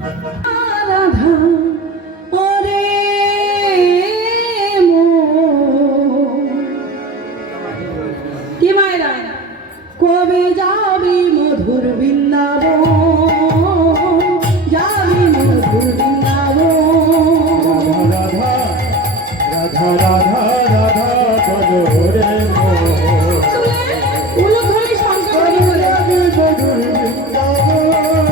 রাধা ওরে কি মায়েরা কবে যাবি মধুর বৃন্দাবন যাবি মধুর বৃন্দাবন রাধা রাধা রাধা রাধা তবে ওরে উলুধ্বনি শঙ্কর বলে মধুর রাধা রাধা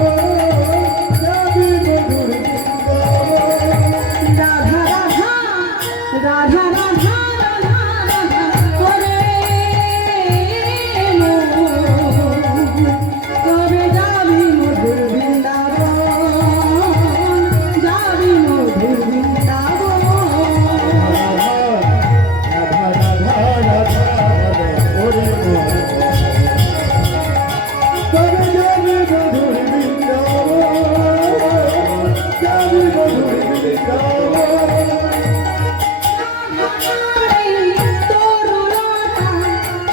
রাধা রাধা রাধা রাধা ওরে কবে যাবি মধুর বৃন্দাবন যাবি মধুর বৃন্দাবন রাধা রাধা রাধা ওরে তবে যাবি মধুর বৃন্দাবন যাবি মধুর বৃন্দাবন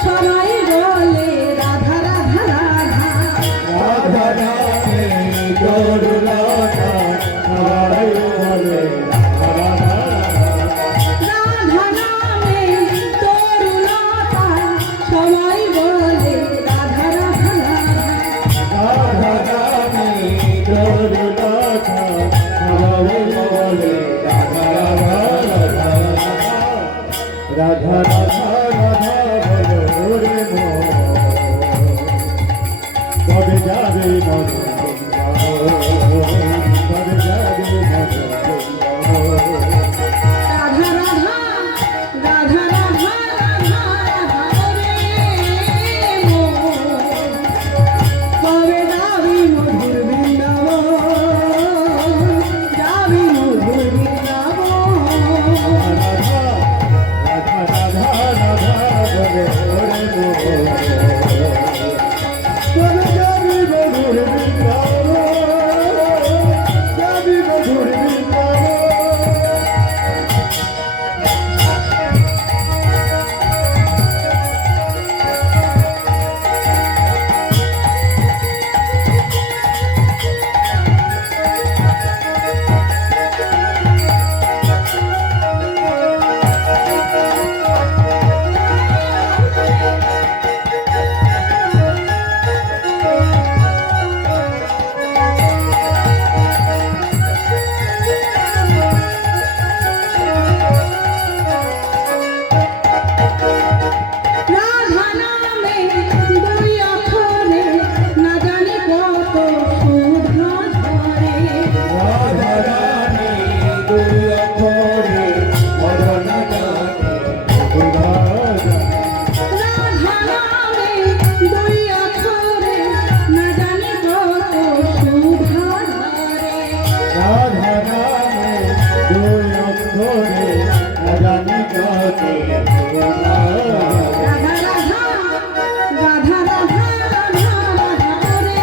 সবাই বলে রাধা রাধা রাধা রাধা রাধে গরুরাধা সবাই বলে রাধা রাধা নামে তরুণতা সবাই বলে রাধা রাধা রাধা রাধা রাধে গরুরাধা সবাই বলে রাধা রাধা রাধা রাধা রাধা বলো রে মো কবে যাবে মধুর বৃন্দাবন কবে যাবে মধুর বৃন্দাবন রাধা রাধা রাধা রাধা রাধা রে কবে যাবি মধুর বৃন্দাবন যাবি মধুর বৃন্দাবন রাধা রাধা রাধা বলে ওরে মো কবে যাবি মধুর বৃন্দাবন যাবি মধুর বৃন্দাবন রাধা নামে দুই অক্ষরে না জানি কত সুধা ঝরে রাধা রানী দুই অক্ষরে মদন গানে মধুরাজা রাধা নামে দুই অক্ষরে না জানি কত সুধা ঝরে রাধা নামে দুই অক্ষরে রানী গানে মধুরাজা রাধা রাধা রাধা রাধা রাধা রাধা রে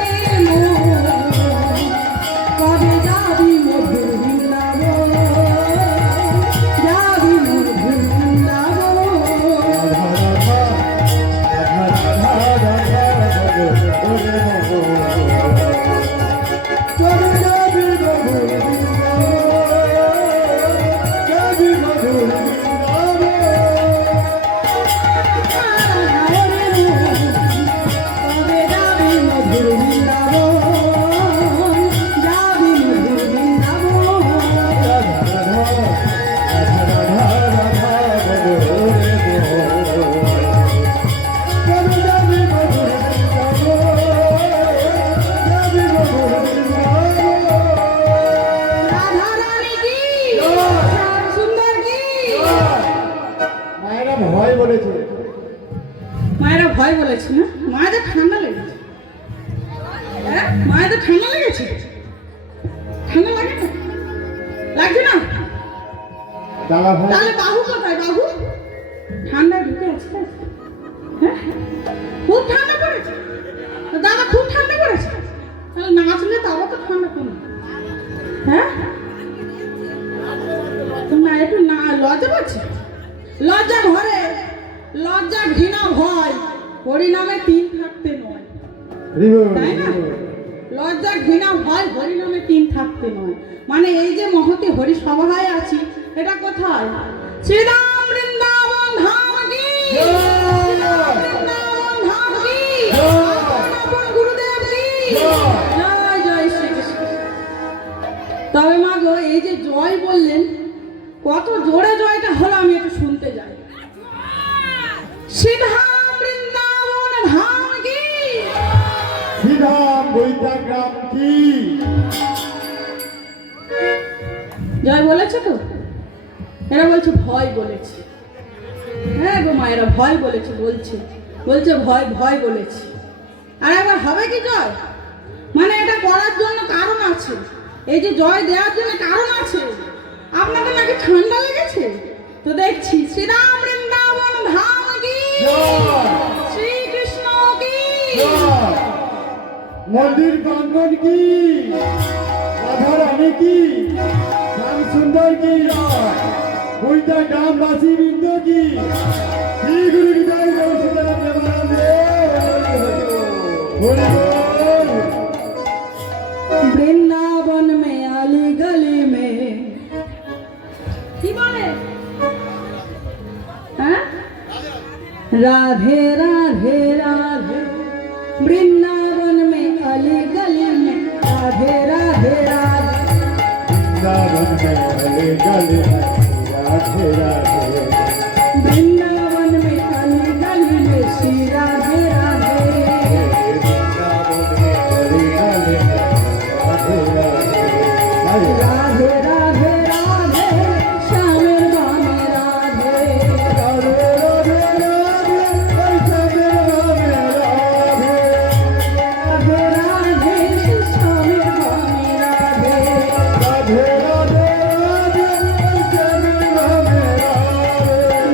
কবে যাবি মধুর বৃন্দাবন যাবি মধুর বৃন্দাবন রাধা রাধা রাধা রাধা বলে ওরে মো কবে যাবি মধুর বৃন্দাবন যাবি মধুর বৃন্দাবন কবে যাবি মধুর বৃন্দাবন যাবি মধুর বৃন্দাবন রাধা রাধা রাধা বলে ওরে মো কবে যাবি মধুর বৃন্দাবন যাবি মধুর বৃন্দাবন রাধা রানী কি সুন্দর কি মায়েরা ভয় বলেছে মায়েরা ভয় বলেছে না মায়েদের ঠান্ডা লেগেছে হ্যাঁ মায়েদের ঠান্ডা লেগেছে ঠান্ডা লাগে না লাগছে না দাদা ভাই তাহলে বাহু কোথায় বাহু ঠান্ডায় ঢুকে আছে হ্যাঁ খুব ঠান্ডা পড়েছে তো দাদা খুব ঠান্ডা পড়েছে তাহলে নাচলে তাও তো ঠান্ডা কমে হ্যাঁ না একটু না লজ্জা পাচ্ছে লজ্জা ঘরে লজ্জা ঘৃণা ভয় পরিণামে তিন থাকতে নয় তাই না লজ্জা ঘৃণা ভয় হরিনামে তিন থাকতে নয়। মানে এই যে মহতি হরি সভায় আছি, এটা কোথায়? শ্রীরাম বৃন্দাবন ধাম কি, শ্রীরাম বৃন্দাবন ধাম কি, আপন গুরুদেব কি, জয় জয় শ্রীকৃষ্ণ। তবে মা গো, এই যে জয় বললেন, কত জোরে জয়টা হলো আমি একটু শুনতে যাই। শ্রীধাম বৃন্দাবন ধাম কি, শ্রীধাম বৈতা গ্রাম কি, জয় বলেছে তো? এরা বলছে ভয় বলেছে। হ্যাঁ গো মা, এরা ভয় বলেছে, বলছে ভয় ভয় বলেছে। আর একবার হবে কি জয়? মানে এটা করার জন্য কারণ আছে, এই যে জয় দেওয়ার জন্য কারণ আছে। আপনাদের নাকি ঠান্ডা লেগেছে তো দেখছি। শ্রীরাম বৃন্দাবন ধাম কি, শ্রীকৃষ্ণ কি, মন্দির প্রাঙ্গণ কি, রাধা রানী কি, শ্যাম সুন্দর কি, বৈতা গ্রামবাসী বৃন্দ কি, শ্রী গুরু হৃদয় গৌরসুন্দর প্রেমানন্দে হরি বল। वृंदावन में अली गली में কি বলে? হ্যাঁ, राधे राधे राधे, वृंदावन में अली गली में राधे राधे राधे, वृंदावन में गले गले राधे राधे, वृंदावन में अली गली में श्री राधे राधे, वृंदावन में गले गले राधे राधे, राधे राधे राधे, श्यामेर बामे राधे, राधे राधे राधे, श्यामेर बामे राधे, राधे राधे श्यामेर बामे राधे, राधे राधे राधे, श्यामेर बामे राधे,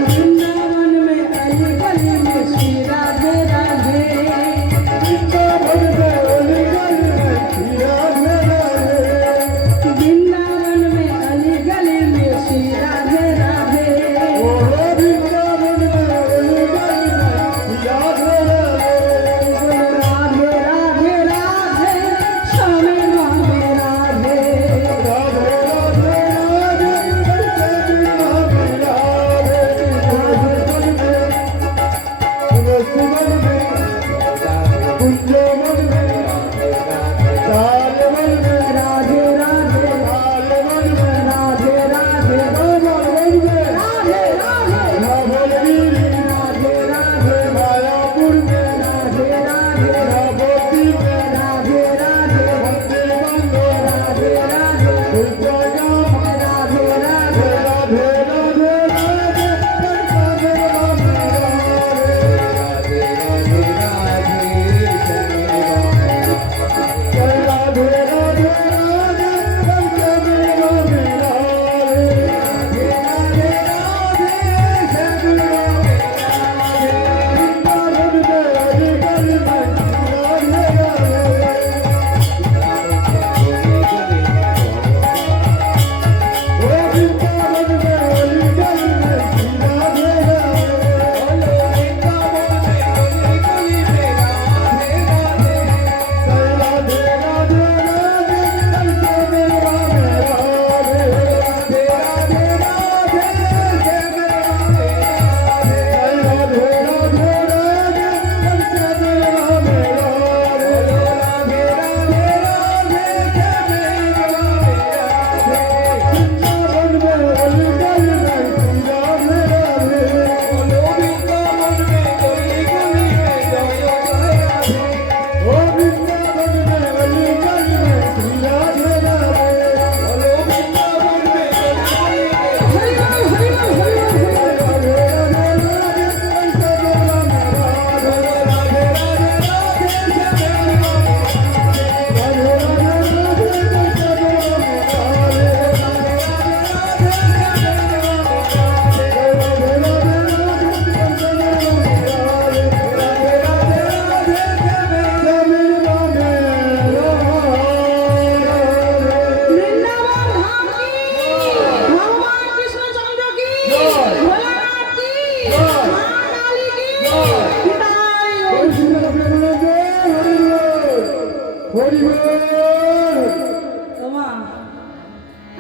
वृंदावन में अली गली में श्री राधे राधे, वृंदावन में गले गले राधे राधे, वृंदावन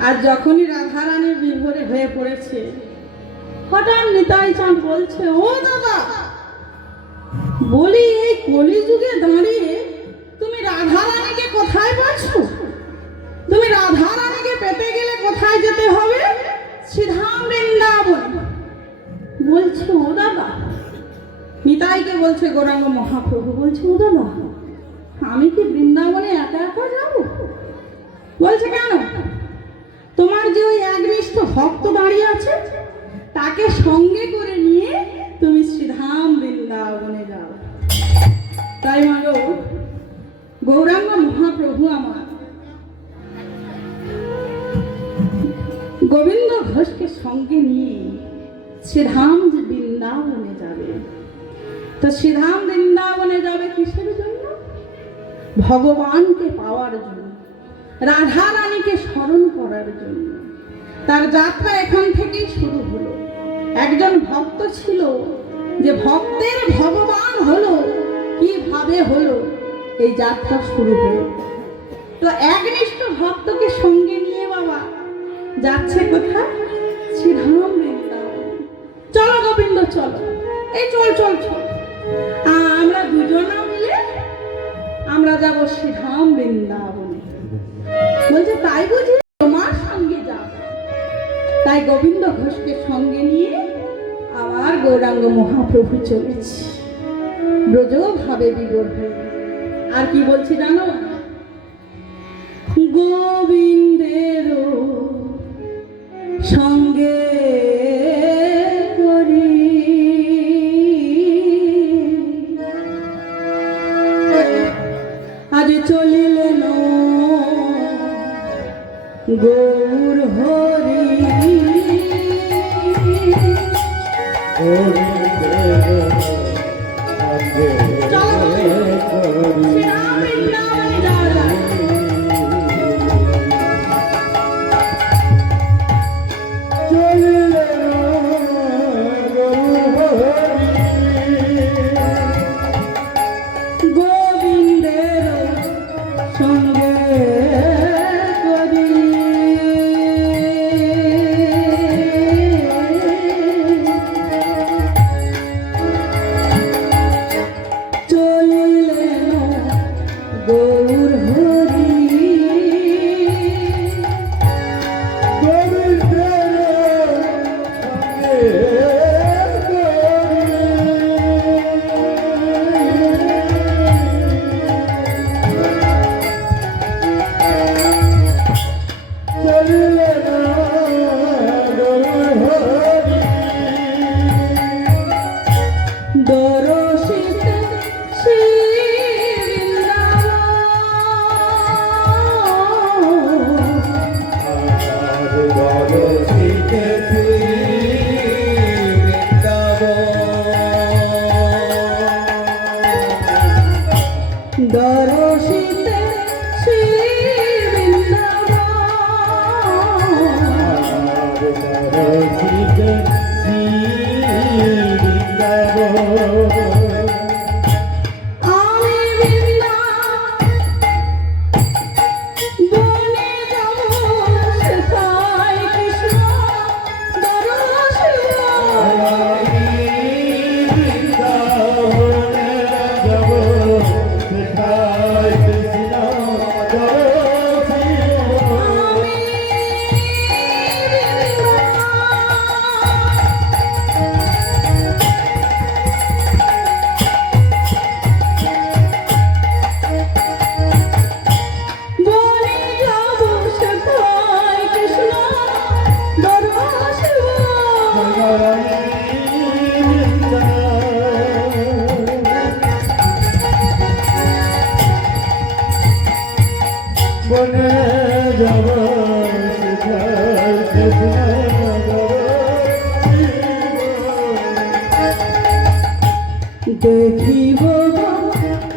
আর যখনই রাধারানীর বিভোরে হয়ে পড়েছে, হঠাৎ নিতাই চাঁদ বলছে, ও দাদা, বলি এই কলিযুগে দাঁড়িয়ে তুমি রাধারানীকে কোথায় পাচ্ছ? তুমি রাধারানীকে পেতে গেলে কোথায় যেতে হবে? শ্রীধাম বৃন্দাবন। বলছে, ও দাদা, নিতাইকে বলছে গৌরাঙ্গ মহাপ্রভু, বলছে, ও দাদা, আমি কি বৃন্দাবনে একা একা যাব? বলছে, কেন? তোমার যে ওই একনিষ্ঠ ভক্ত দাঁড়িয়ে আছে, তাকে সঙ্গে করে নিয়ে তুমি শ্রীধাম বৃন্দাবনে যাও। তাই মাগো, গৌরাঙ্গ মহাপ্রভু আমার গোবিন্দ ঘোষকে সঙ্গে নিয়ে শ্রীধাম বৃন্দাবনে যাবে। তো শ্রীধাম বৃন্দাবনে যাবে কিসের জন্য? ভগবানকে পাওয়ার জন্য, রাধা রানীকে স্মরণ করার জন্য। তার যাত্রা এখান থেকেই শুরু হলো। একজন ভক্ত ছিল, যে ভক্তের ভগবান হলো, কিভাবে হলো, এই যাত্রা শুরু হলো। তো একনিষ্ঠ ভক্তকে সঙ্গে নিয়ে বাবা যাচ্ছে কোথায়? শ্রীধাম বৃন্দাবন। চলো গোবিন্দ, চলো, এই চল চল চল, আমরা দুজনা মিলে আমরা যাব শ্রীধাম বৃন্দাবনে। বলছে, তাই বুঝি, তোমার সঙ্গে যাব। তাই গোবিন্দ ঘোষকে সঙ্গে নিয়ে আবার গৌরাঙ্গ মহাপ্রভু চলেছে ব্রজ ভাবে বিভোর হয়ে। আর কি বলছি জানো? গোবিন্দের সঙ্গে করি আজ চলিলেন গৌর হরি। দেখিব দেখিব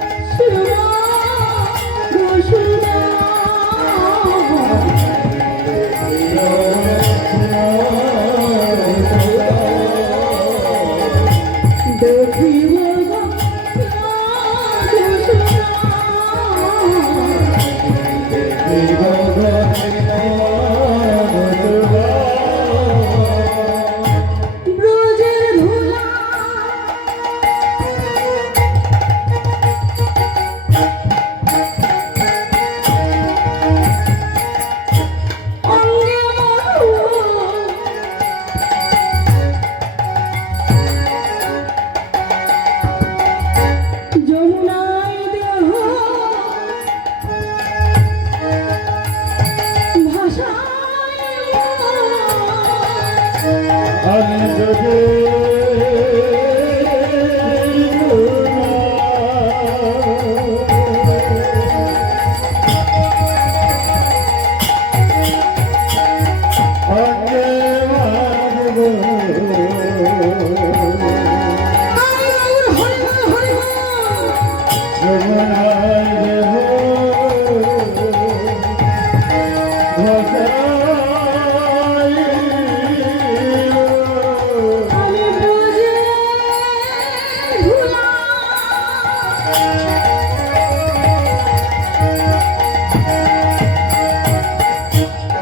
আমি বুঝে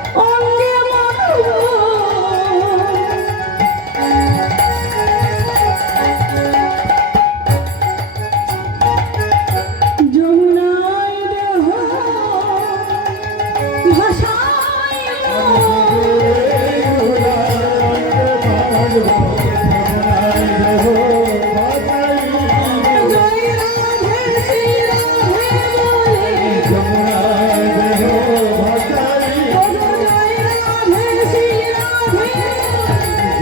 ভুলা অঙ্গে মানব যমুনায় দেহ ভাষায় জয় রাধে শ্রী রাধে বলে জয় রাধে শ্রী রাধে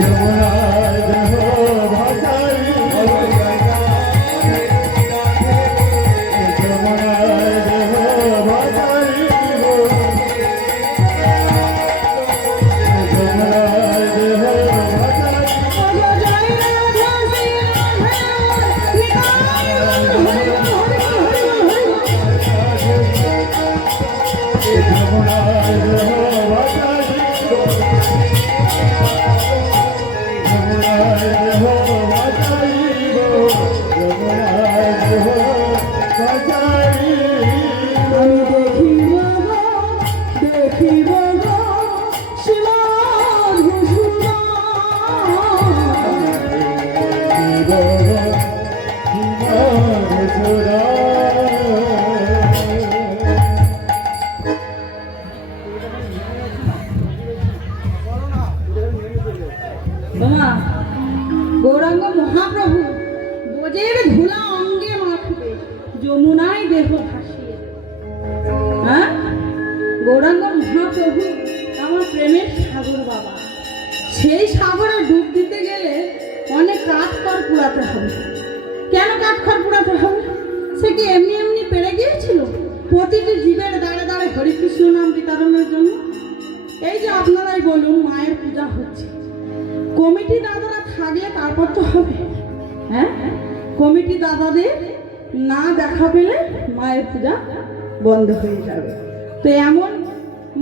জয় রাধে শ্রী আমি দেখিব গো শিবা ঘোষণা বাবা গৌরাঙ্গ মহাপ্রভু ব্রজের ধুলা অঙ্গে মাখবে যমুনায় দেহ ভাসিয়ে হ্যাঁ গৌরাঙ্গ মহাপ্রভু আমার প্রেমের সাগর বাবা সেই সাগরে ডুব দিতে গেলে অনেক কাঠখড় পুড়াতে হবে কেন কাঠখড় পুড়াতে হবে সে কি এমনি এমনি পেরে গিয়েছিল প্রতিটি জীবের দাঁড়ে দাঁড়ে হরিকৃষ্ণ নাম বিতরণের জন্য এই যে আপনারাই বলুন মায়ের পূজা হচ্ছে কমিটি দাদারা থাকলে তারপর তো হবে হ্যাঁ কমিটি দাদাদের না দেখা পেলে মায়ের পূজা বন্ধ হয়ে যাবে তো এমন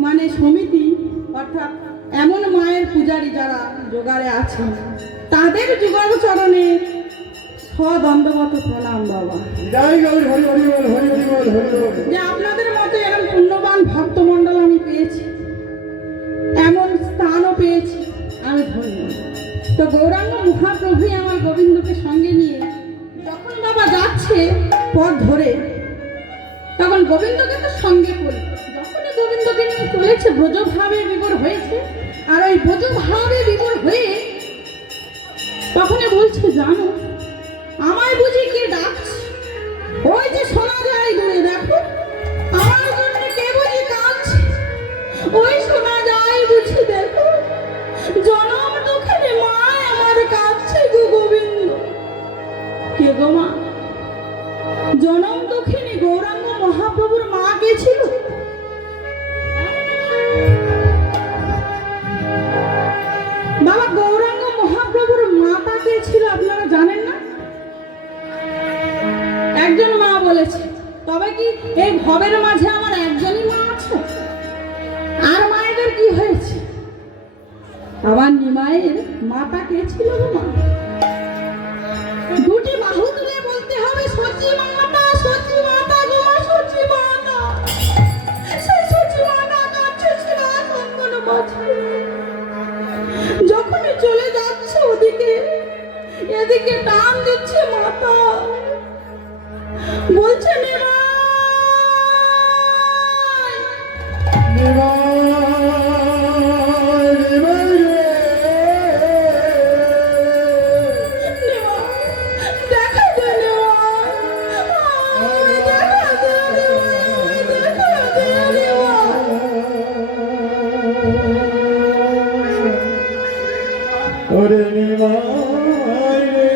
মানে সমিতি অর্থাৎ এমন মায়ের পূজারী যারা জোগাড়ে আছেন তাদের যুগল চরণে সদণ্ডবত প্রণাম বাবা যে আপনাদের মতো এরকম পুণ্যবান ভক্তমণ্ডল আমি পেয়েছি এমন স্থানও পেয়েছি আমি ধন্য তো গৌরাঙ্গ মহাপ্রভু আমার গোবিন্দকে সঙ্গে নিয়ে যখন বাবা যাচ্ছে পথ ধরে তখন গোবিন্দকে তো সঙ্গে করে যখনই গোবিন্দকে নিয়ে চলেছে ব্রজভাবে বিভোর হয়েছে আর ওই ব্রজভাবে বিভোর হয়ে তখনই বলছে জানো আমায় বুঝি কে ডাকছে ওই যে শোনা যায় দূরে দেখো আমার জন্য কে বুঝি কাঁদছে ওই শোনা যায় বুঝি দেখো জনম দুঃখে মা আমার কাঁদছে গো গোবিন্দ কে গো মা জনম দুঃখিনী গৌরাঙ্গ মহাপ্রভুর মা কে ছিল বাবা গৌরাঙ্গ মহাপ্রভুর মাতা কে ছিল আপনারা জানেন না একজন মা বলেছে তবে কি এই ভবের মাঝে আমার একজনই মা আছে আর মায়েদের কি হয়েছে আমার নিমায়ের মাতা কে ছিল গো মা দুটি বাহু তুলে বলতে হবে সচি মাতা গো মা সচি মাতা সেই সচি মাতা কাছে ছিল এখন বাঁচবে যখনই চলে যাচ্ছে ওদিকে এদিকে টান দিচ্ছে মাতা বলছে দেখা দে ওরে নিমাই রে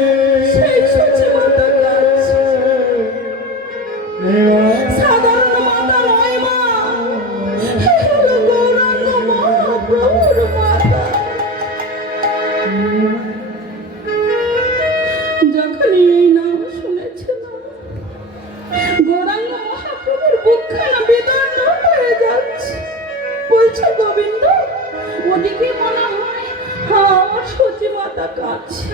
বলছে গোবিন্দ, ওদিকে মনে হয় আমার সতী মাতা কাছে।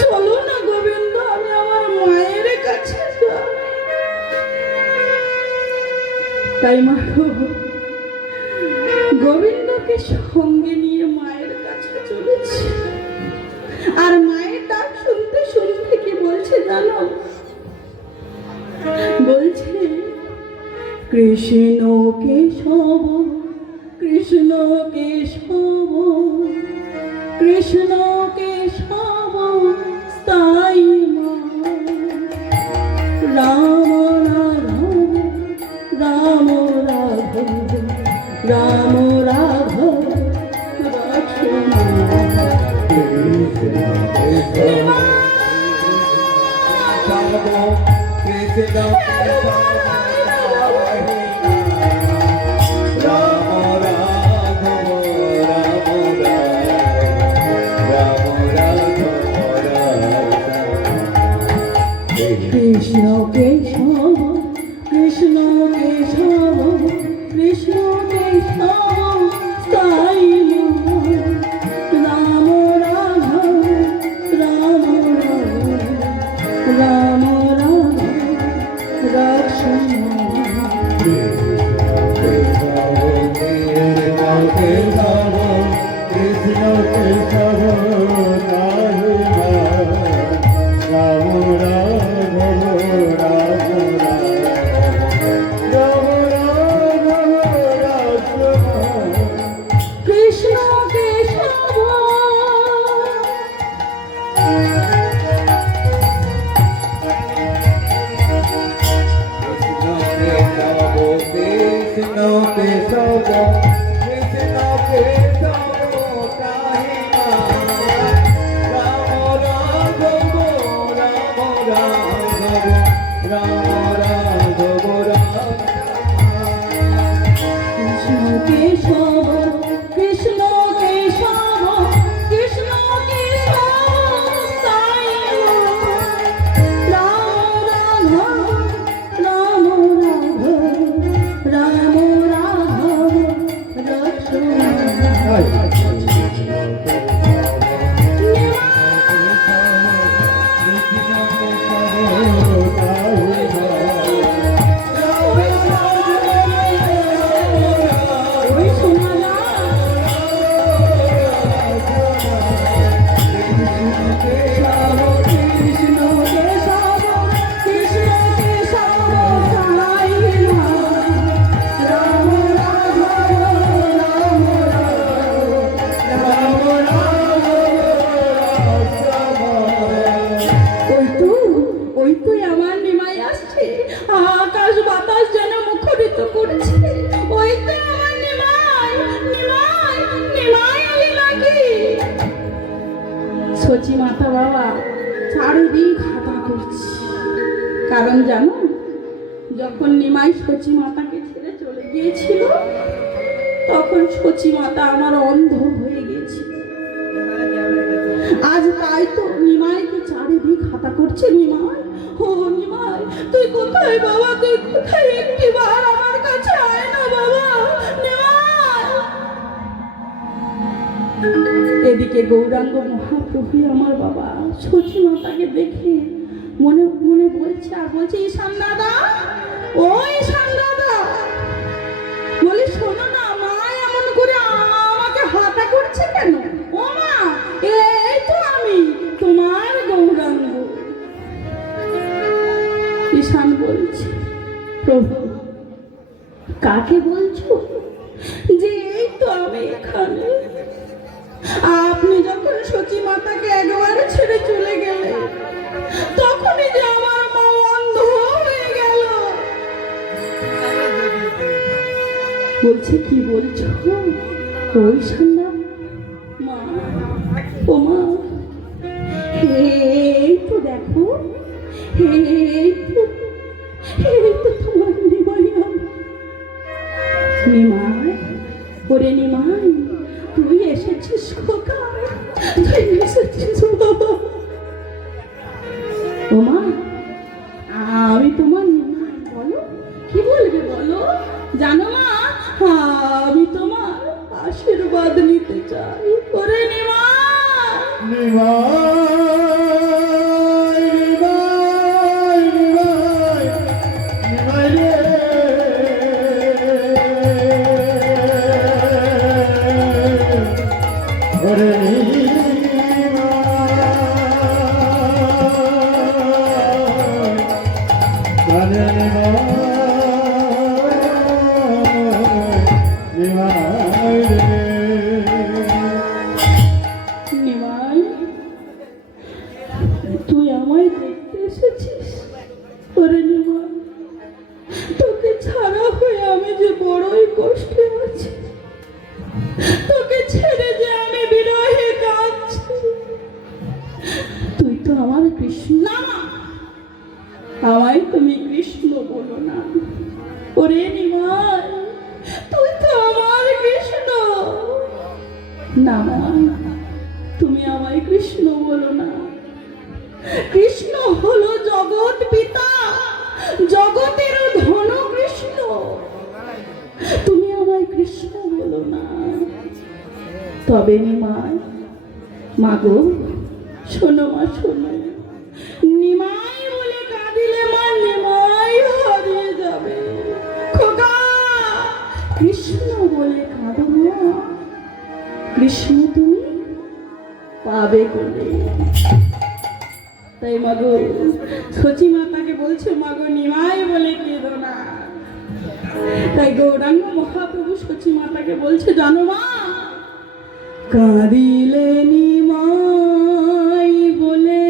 চলো না গোবিন্দ, আমি আমার মায়ের কাছে যাই। তাই মা গোবিন্দকে সঙ্গে নিয়ে মায়ের কাছে চলেছে। আর মায়ের ডাক শুনতে শুনতে কি বলছে জানো? বলছে কৃষ্ণ কেশব, কৃষ্ণ কেশব, কৃষ্ণ কেশব স্থায়ী রাম রাঘব, রাম রাঘব, রাম রাঘব কৃষ্ণ কেশব, কৃষ্ণ কেশব, কৃষ্ণ কেশব স্থায়ী রাম রাঘব, রাম রাঘব, রাম রাঘব লক্ষ্মণ। কৃষ্ণ কেশব কেশব, কৃষ্ণ কেশব, কৃষ্ণ কেশব স্থায়ী রাম রাঘব, রাম রাঘব, রাম রাঘব লক্ষ্মণ। আকাশ বাতাস যেন মুখরিত করছে। ওই তো আমার নিমাই, নিমাই, নিমাই আলি নাকি। সচি মাতা বাবা চারিদিক খাতা করছে। কারণ জানো, যখন নিমাই সচি মাতাকে ছেড়ে চলে গিয়েছিল, তখন সচি মাতা আমার অন্ধ হয়ে গেছিল। আজ তাই তো নিমাইকে চারিদিক খাতা করছে। নিমাই, ও নিমাই, তুই কোথায় বাবা? তুই কোথায়? একটিবার আমার কাছে আয় না বাবা, নিমাই। এদিকে গৌরাঙ্গ মহাপ্রভু আমার বাবা সচি মাতাকে দেখে মনে মনে বলছে, আর বলছে, ঈশান দাদা, ও ঈশান দাদা, বলি শোনো না, মা এমন করে আমাকে হাতা করছে কেন? ও মা, এই তো আমি তোমার গৌরাঙ্গ। ঈশান বলছে, প্রভু কাকে বলছো? যে এই তো আমি এখানে। আপনি যখন সচি মাতাকে একবারে ছেড়ে চলে গেলেন, তখনই যে আমার মা অন্ধ হয়ে গেল। বলছে, কি বলছো? ওই সান্না মা, ও মা, এই তো দেখো, এই তো তোমার নিমাই। নিমাই, ওরে নিমাই, তুই এসেছিস কোথায়? তুই এসেছিস বাবা। ও মা, আমি তোমার নিমাই। বলো, কি বলবে বলো? জানো মা, আমি তোমার আশীর্বাদ নিতে চাই করে নিমা। নিমাই নিমাই নিমাই নিমাই রে ওরে নিমাই, তুই আমায় দেখতে এসেছিস? ওরে নিমাই, তোকে ছাড়া হয়ে আমি যে বড়ই কষ্টে আছি, তোকে ছেড়ে যে আমি বিরহে কাঁদছি। তুই তো আমার কৃষ্ণ না, আমায় তুমি কৃষ্ণ বলো না। ওরে নিমাই, তুই তো আমার কৃষ্ণ না, তুমি আমায় কৃষ্ণ বলো না। কৃষ্ণ হলো জগৎ পিতা, জগতের ধন কৃষ্ণ। তুমি আমায় কৃষ্ণ বলো না। তবে নিমাই, মাগো শোনো মা, শোনো। নিমাই বলে কাঁদিলে মা নিমাই হারিয়ে যাবে। খোকা, কৃষ্ণ বলে কাঁদো মা, কৃষ্ণ তুমি পাবে বলে। তাই মাগো সচি মাতাকে বলছে, মাগো নিমাই বলে কেঁদো না। তাই গৌরাঙ্গ মহাপ্রভু সচি মাতাকে বলছে, জানো মা, কাঁদিলে নিমাই বলে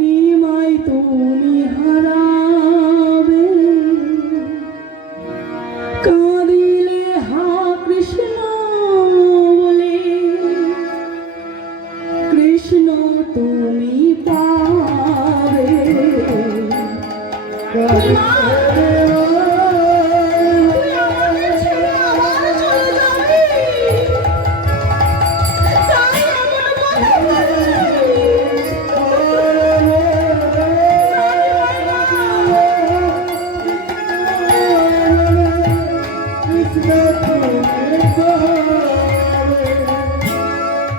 নিমাই তুমি হারাবে। কাঁদিলে হা কৃষ্ণ বলে কৃষ্ণ তুমি পাবে।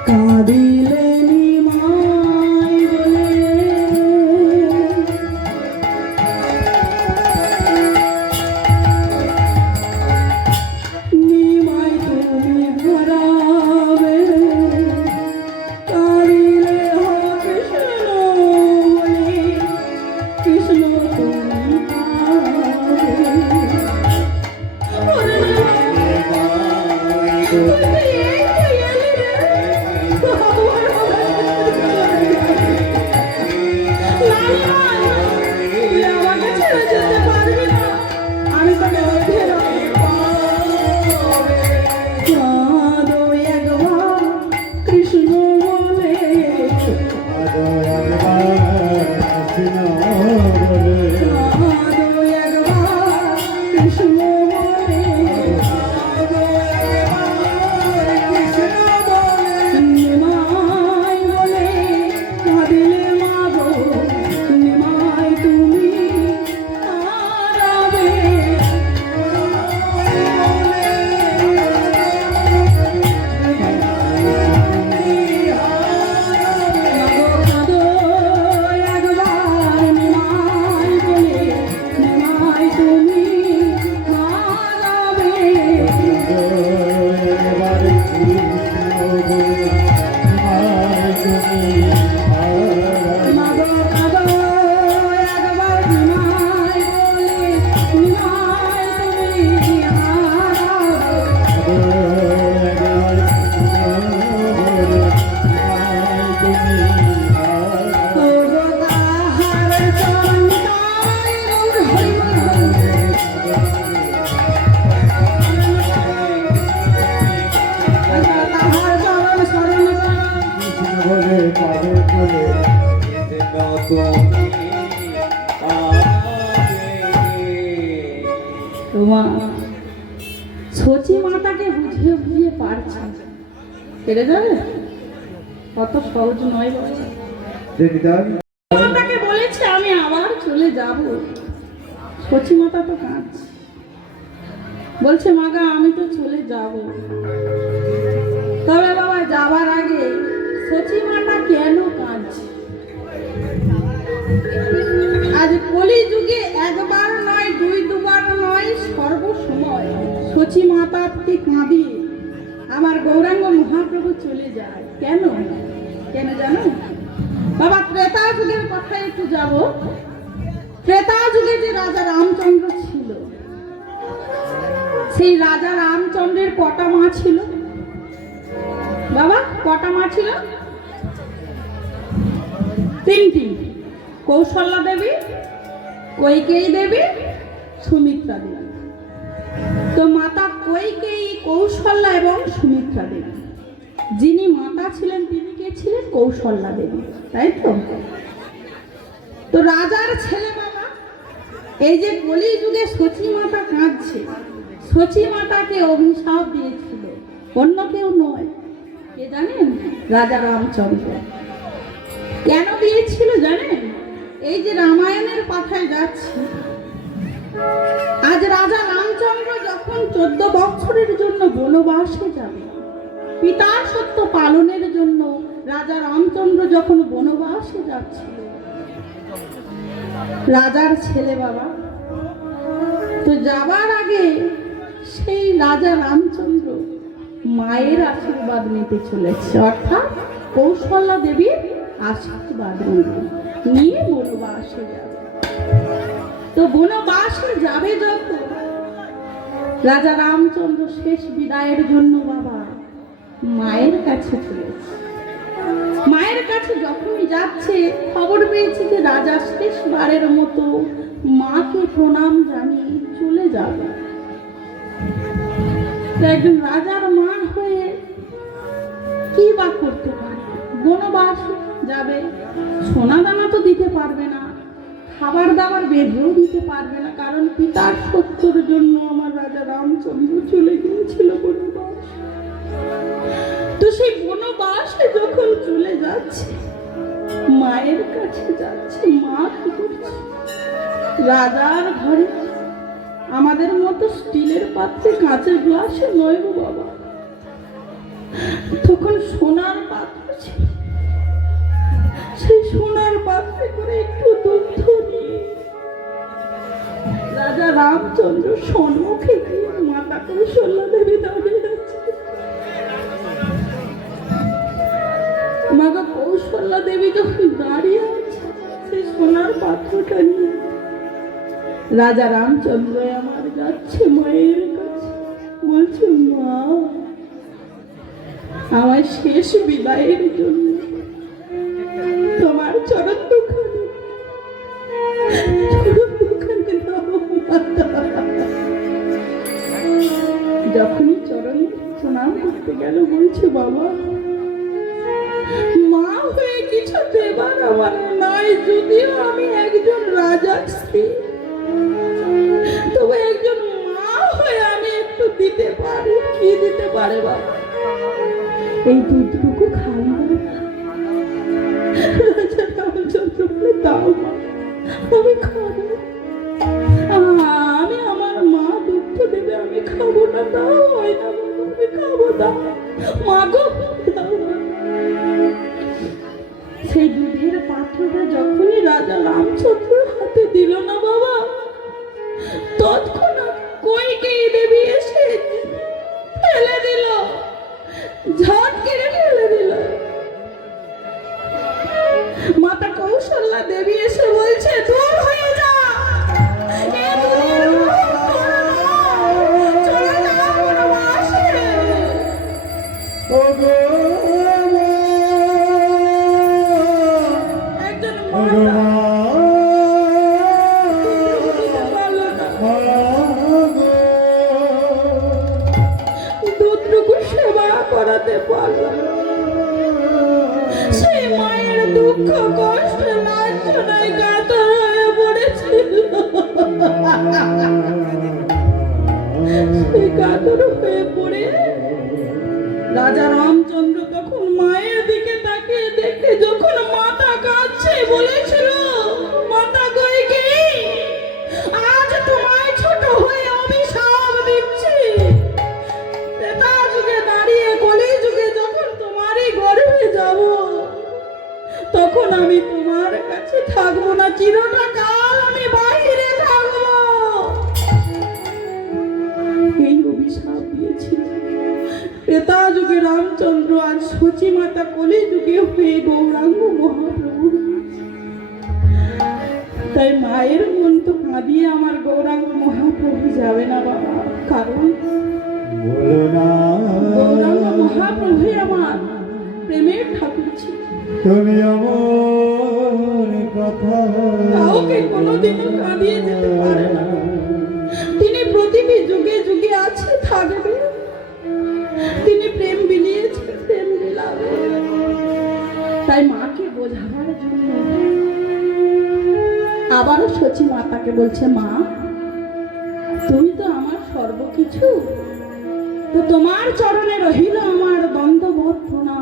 কাঁদিলে নিমাই বলে নিমাই তুমি হারাবে। কাঁদিলে হা কৃষ্ণ বলে কৃষ্ণ তুমি পাবে। তোমা সচি মাতাকে বুঝিয়ে বুঝিয়ে পারছে, পেরে যাবে? কত সহজ নয় বাবা। মাতাকে বলেছে আমি আবার চলে যাব, সচি মাতা তো কাঁদছে, বলছে মাগা আমি তো চলে যাব। তবে বাবা যাবার আগে সচি মাতা কেন কাঁদছে? আজ কলি যুগে একবার নয়, দুবার নয়, সর্বসময় সচি মাতাকে কাঁদিয়ে আমার গৌরাঙ্গ মহাপ্রভু চলে যায়। কেন কেন জানো বাবা? ত্রেতা যুগের কথা একটু যাব। ত্রেতা যুগে যে রাজা রামচন্দ্র ছিল, সেই রাজা রামচন্দ্রের কটা মা ছিল বাবা? কটা মা ছিল? তিনটি। কৌশল্যা দেবী, কৈকেয়ী দেবী, সুমিত্রা দেবী। তো মাতা কৈকেয়ী, কৌশল্যা এবং সুমিত্রা দেবী। যিনি মাতা ছিলেন তিনি কে ছিলেন? কৌশল্যা দেবী, তাই তো? তো রাজার ছেলে বাবা, এই যে কলি যুগে সচি মাতা কাঁদছে, সচি মাতাকে অভিশাপ দিয়েছিল অন্য কেউ নয়, কে জানেন? রাজা রামচন্দ্র। কেন দিয়েছিল জানেন? এই যে রামায়ণের পাথায় যাচ্ছে, আজ রাজা রামচন্দ্র যখন 14 বছরের জন্য বনবাসে যাবে, পিতার সত্য পালনের জন্য রাজা রামচন্দ্র যখন বনবাসে যাচ্ছিল, রাজার ছেলে বাবা, তো যাবার আগে সেই রাজা রামচন্দ্র মায়ের আশীর্বাদ নিতে চলেছে, অর্থাৎ কৌশল্যা দেবীর আশীর্বাদ নিয়ে বনবাসে যাবে। তো বনবাসে যাবে যখন রাজা রামচন্দ্র শেষ বিদায়ের জন্য বাবা মায়ের কাছে চলেছে। মায়ের কাছে যখনই যাচ্ছে, খবর পেয়েছে যে রাজা শেষবারের মতো মাকে প্রণাম জানিয়ে চলে যাবে। একজন রাজার মা হয়ে কি বা করতে পারে? বনবাসে যাবে, সোনা দানা তো দিতে পারবে না, খাবার দাবার বেঁধেও দিতে পারবে না, কারণ পিতার সত্যর জন্য আমার রাজা রামচন্দ্র চলে গিয়েছিল বনবাস। তো সেই বনবাসে যখন চলে যাচ্ছে, মায়ের কাছে যাচ্ছে, মা কি করছে? রাজার ঘরে আমাদের মতো স্টিলের পাত্রে, কাঁচের গ্লাসে নয় গো বাবা, তখন সোনার পাত্র ছিল। সেই সোনার পাত্রে করে একটু দুধ নিয়ে রাজা রামচন্দ্র সম্মুখে গিয়ে মাতা কৌশল্যা দেবী দাঁড়িয়ে আছে। মাতা কৌশল্যা দেবী যখন দাঁড়িয়ে আছে, সেই সোনার পাত্রটা নিয়ে রাজা রামচন্দ্র আমার যাচ্ছে মায়ের কাছে, বলছে মা আমার শেষ বিদায়ের জন্য তোমার চরণ দুখানে দাও মাতা। যখনই চরণ প্রণাম করতে গেল, বলছে বাবা মা হয়ে কিছু দেবার আমার নাই, যদিও আমি একজন রাজার স্ত্রী, তবে একজন মা হয়ে আমি একটু দিতে পারি। কি দিতে পারে বাবা? এই দুধটুকু খাই রাজা রামচন্দ্র বলে, দাও মা আমি খাবো। আমি আমার মা দুধ দেবে, আমি খাবো না, দাও হয় না বাবা, আমি খাবো, দাও মা গো, দাও। সেই দুধের পাত্রটা যখনই রাজা রামচন্দ্র হাতে দিল না বাবা, তৎক্ষণাৎ কৈকেয়ী দেবী এসে ফেলে দিল, ঝট করে ফেলে দিল। মাতা কৌশল্যা দেবী এসে বলছে, দূর হয়ে যা, চলে যা বনবাসে। একজন মাতা দুধটুকু সেবা করাতে পারল, সেই মায়ের দুঃখ কষ্ট লাঞ্ছনায় কাতর হয়ে পড়েছিল। সেই কাতর হয়ে পড়ে রাজা রামচন্দ্র তখন মায়ের দিকে তাকিয়ে দেখে, যখন মাতা কাঁদছে, বলেছিল মাতা কৈকেয়ী সচি মাতা কলি যুগে হয়ে গৌরাঙ্গ মহাপ্রভু। তাই মায়ের মন তো কাঁদিয়ে আমার গৌরাঙ্গ মহাপ্রভু যাবে না বাবা, কারণ বলো না গৌরাঙ্গ মহাপ্রভু আমার প্রেমের ঠাকুর ছিল। তুমি আমার কথা কাউকে কোনোদিনও কাঁদিয়ে যেতে পারে না। তিনি প্রতিটি যুগে যুগে আছে, থাকবে। তিনি প্রেম বিলিয়েছে, প্রেম বিলাবে। তাই মাকে বোঝাবার জন্য আবারও সচি মাতাকে বলছে, মা তুমি তো আমার সর্বকিছু, তো তোমার চরণে রহিল আমার দ্বন্দ্ববদ্ধ না।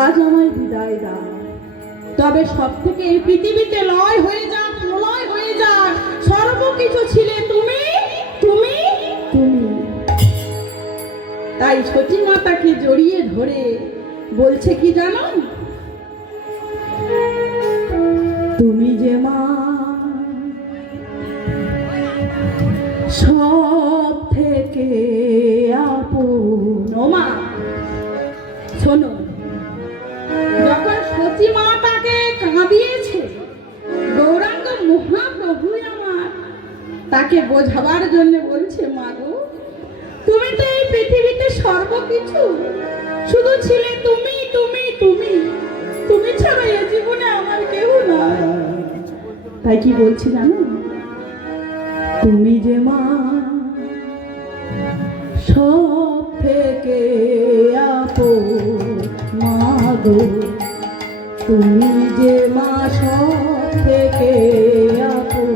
আজ আমায় বিদায় দাও, তবে সব থেকে এই পৃথিবীতে লয় হয়ে যাক, প্রলয় হয়ে যাক, সর্বকিছু ছিলে তুমি, তুমি, তুমি। তাই সচি মাতাকে জড়িয়ে ধরে বলছে কি জানো, তুমি যে মা সব থেকে আপন। ও মা শোনো, যখন সচি মাতাকে কাঁদিয়েছে গৌরাঙ্গ মহাপ্রভু আমার, তাকে বোঝাবার জন্য বলছে, মা গো তুমি তো এই পৃথিবীতে সর্বকিছু, শুধু ছিলে তুমি, তুমি, তুমি, তুমি ছাড়া এ জীবনে আমার কেউ না। তাই কি বলছি জানো, তুমি যে মা সব থেকে আপন, মা গো তুমি যে মা সব থেকে আপন।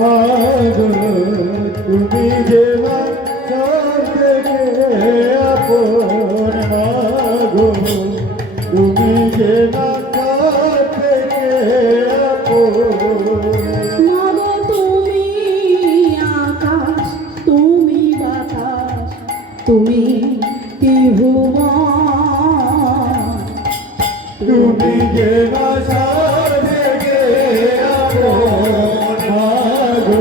মাগো তুমি যে মা সব থেকে আপন, মাগো তুমি যে মা সব থেকে আপন। মাগো তুমি আকাশ, তুমি বাতাস, তুমি ত্রিভুবন, তুমি যে মা সব থেকে আপন, মাগো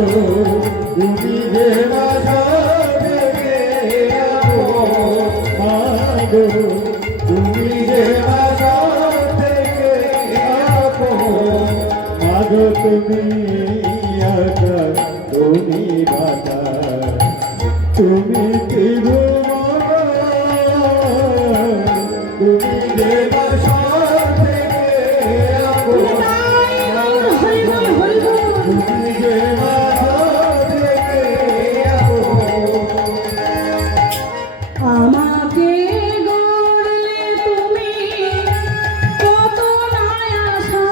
তুমি যে মা সব থেকে আপন, মাগো তুমি যে মা সব থেকে আপন। মাগো তুমি আকাশ, তুমি বাতাস, তুমি ত্রিভুবন, তুমি যে মা সব থেকে আপন, হরিবল হরিবল। তুমি যে মা সব থেকে আপন। আমাকে গড়লে তুমি কত আশা,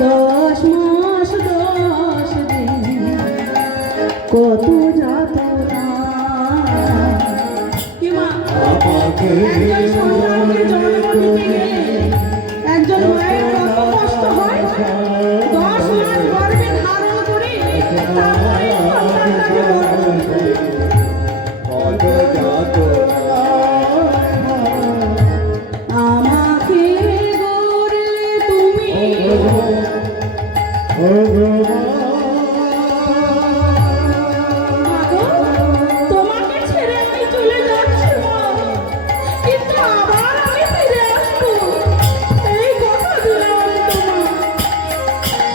10 মাস 10 দিন কত যাতনা। কি মা, আমাকে একজন সন্তানকে জন্ম দিতে গেলে একজন মায়ের কত কষ্ট হয়। 10 মাস গর্ভে ধারণ করে তারপরে সন্তানটাকে বড় করে। কত যাতনা, আমাকে গড়লে তুমি মাগো, তোমাকে ছেড়ে আমি চলে যাচ্ছি মা, কিন্তু আবার আমি ফিরে আসবো, এই কথা দিলাম তোমার।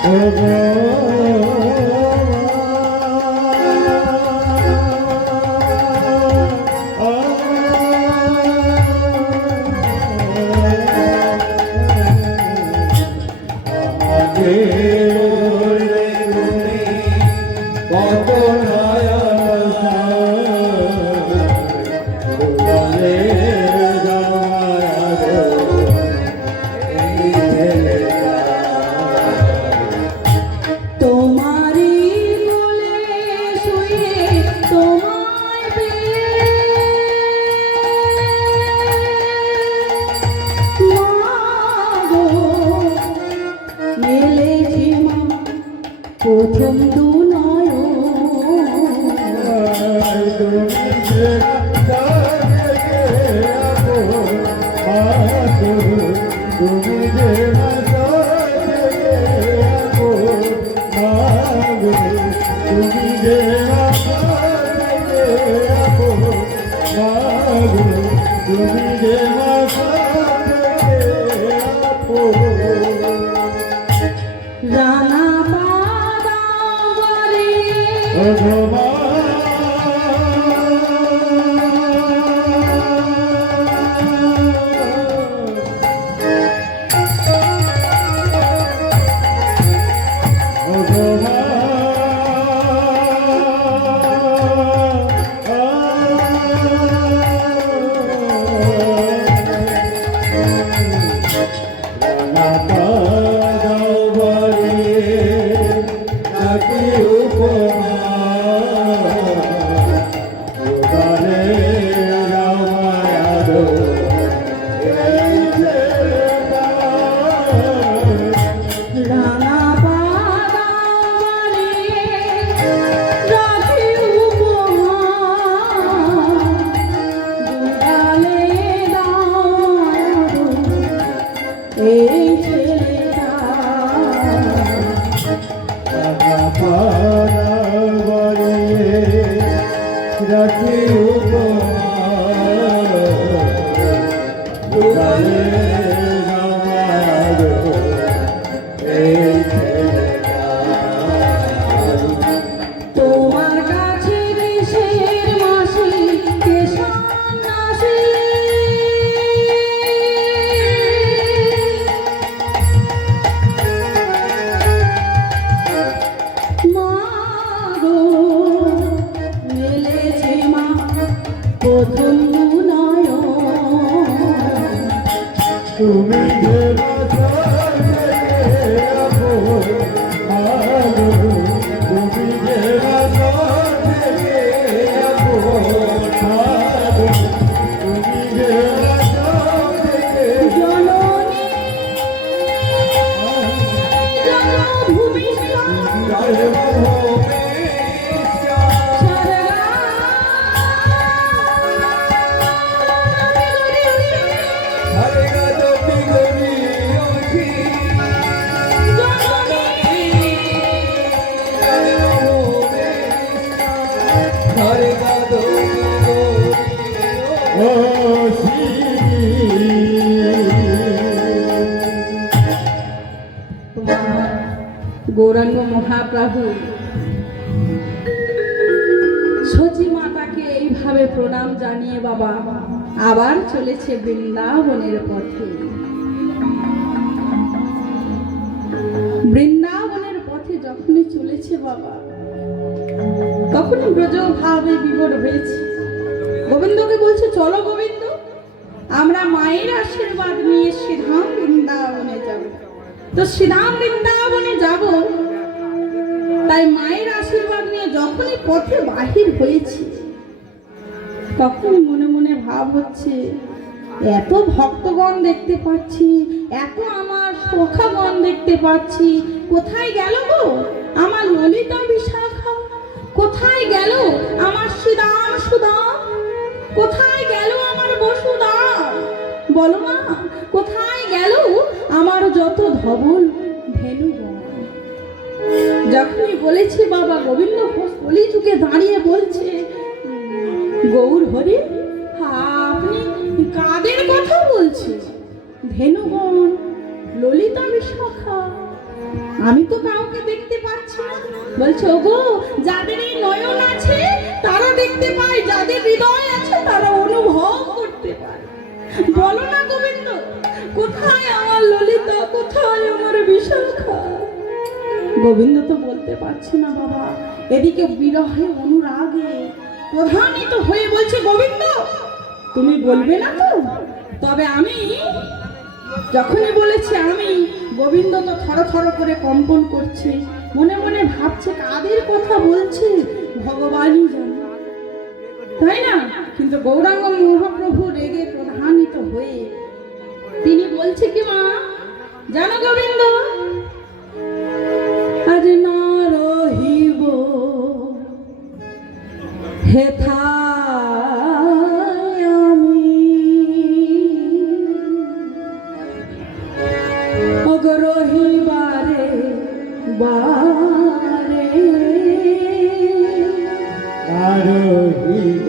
কত তোমারই কোলে শুয়ে তোমায় পেয়ে মাগো মেলেছি মা প্রথম দু তুমি যে তুমি যে তুমি যে মাথাতে আপন রানা পাদাবরে অধমা রানা পাদাবরে রাখি উপহার দুগালে দাও এই ছেলেটা রাখি তোমার কাছে দেশের মাসি কে সন্ন্যাসী মা গো মেলেছে মা প্রথম নয়ন তুমি যে মাথাতে আপন আলো তুমি যে মাথাতে আপন আলো তুমি যে মাথাতে জননী জনভূমিষ্ঠ গৌরাঙ্গ মহাপ্রভু সচী মাতাকে এইভাবে প্রণাম জানিয়ে বাবা আবার চলেছে বৃন্দাবনের পথে। বৃন্দাবনের পথে যখনই চলেছে বাবা তখনই ব্রজ ভাবে বিভোর হয়েছে। গোবিন্দকে বলছে চলো গোবিন্দ আমরা মায়ের আশীর্বাদ নিয়ে শ্রীধাম বৃন্দাবনে যাব। তো শ্রীধাম বৃন্দাবনে যাব তাই মায়ের আশীর্বাদ নিয়ে যখনই পথে বাহির হয়েছি তখনই মনে মনে ভাব হচ্ছে এত ভক্তগণ দেখতে পাচ্ছি, এত আমার সখাগণ দেখতে পাচ্ছি, কোথায় গেল গো আমার ললিতা বিশাখা, কোথায় গেল আমার শ্রীদাম সুদাম, কোথায় গেল আমার বসুদাম, বলো না কোথায় গেল আমার যত ধবল ধেনুগণ। যখনই বলেছি বাবা গোবিন্দ ঘোষ কলিযুগে দাঁড়িয়ে বলছে গৌর হরি আপনি কাদের কথা বলছেন? ধেনুগণ, ললিতা বিশাখা, আমি তো কাউকে দেখতে পাচ্ছি না। বলছে ওগো যাদের এই নয়ন আছে তারা দেখতে পায়, যাদের হৃদয় আছে তারা অনুভব করতে পায়। বলো না গোবিন্দ কোথায় আমার ললিতা, কোথায় আমার বিশাখা? গোবিন্দ তো বলতে পারছে না বাবা। এদিকে বিরহে অনুরাগে প্রধানিত হয়ে বলছে গোবিন্দ তুমি বলবে না তো? তবে আমি যখনই বলেছি আমি, গোবিন্দ তো থর থর করে কম্পন করছে, মনে মনে ভাবছে কাদের কথা বলছে ভগবানই জানে, তাই না? কিন্তু গৌরাঙ্গ মহাপ্রভু রেগে প্রধানিত হয়ে তিনি বলছে কি মা জানো গোবিন্দ আজ না রহিব হেথায় আমি, রহিবারে বারে আরোহিব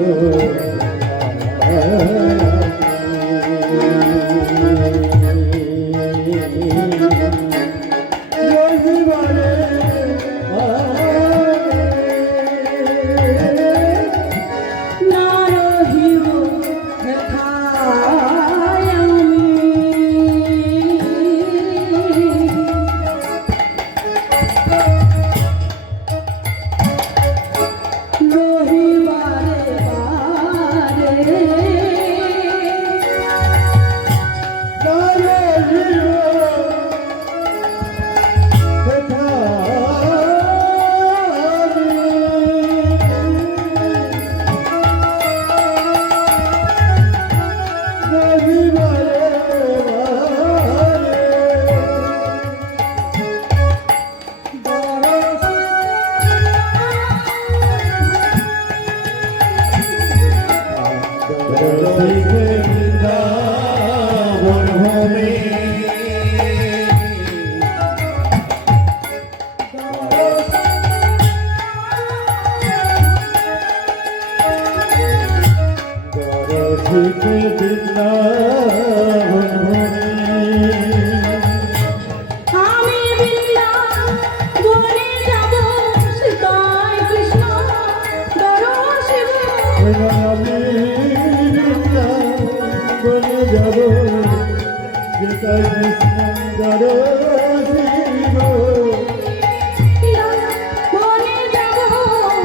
বনে যাব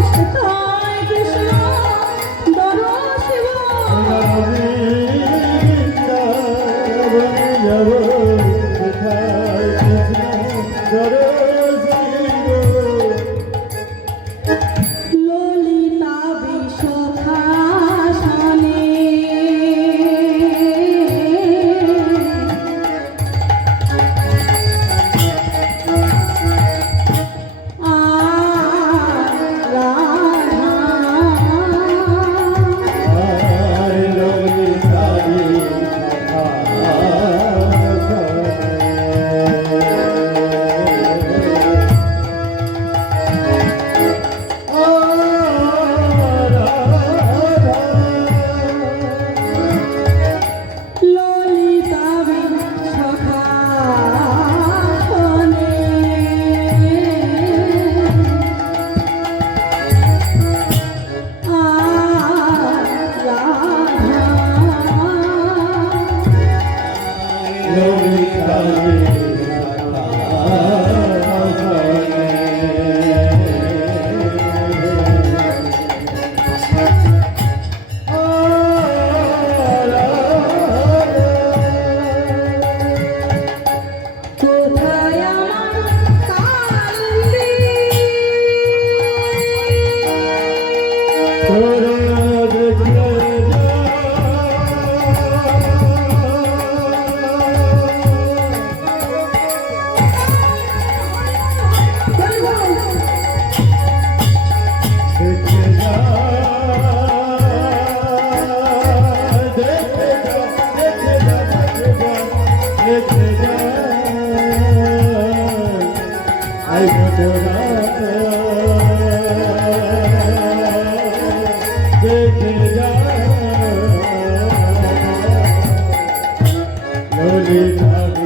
কোথায় কৃষ্ণ দরশিব ললিতা বিশোখাসনে কোথায় আমার কান্দি কোথায় আমার কান্দি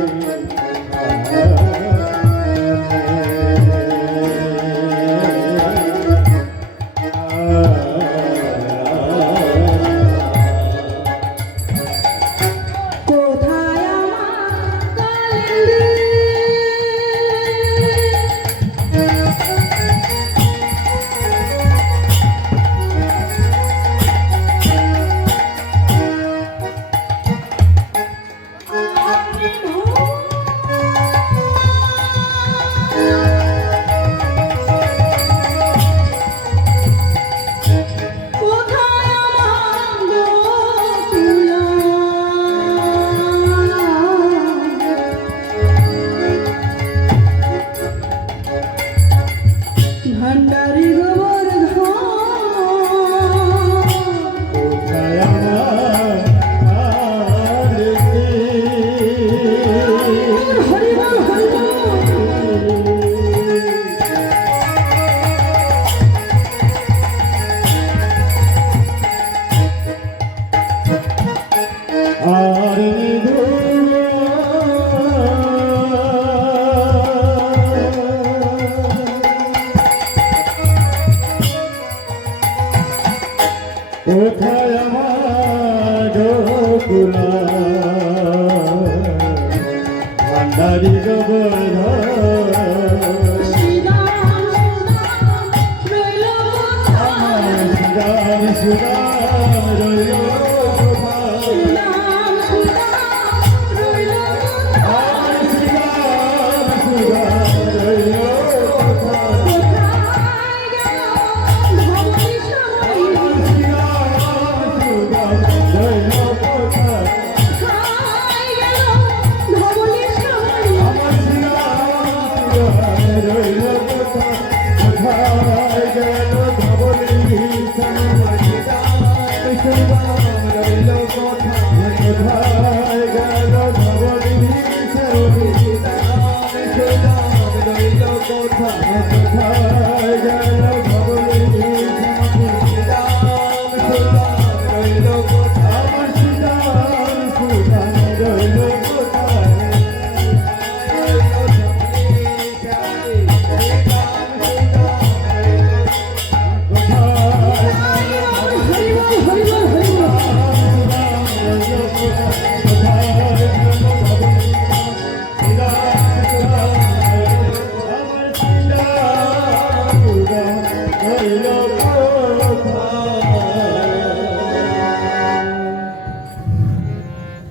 কোথায় আমার গোকুলা ভান্ডারি গোবর্ধন হরি বল হরি বল আর কোথায় আমার গোকুলা ভান্ডারি গোবর্ধন শ্রীরাম রইল সুদাম সুদাম রইল শ্রীরাম রইল সুদাম সুদাম রইল কোথায় গেল ভবনী সবাই কোথায় গেল ভবনী সবাই কোথায়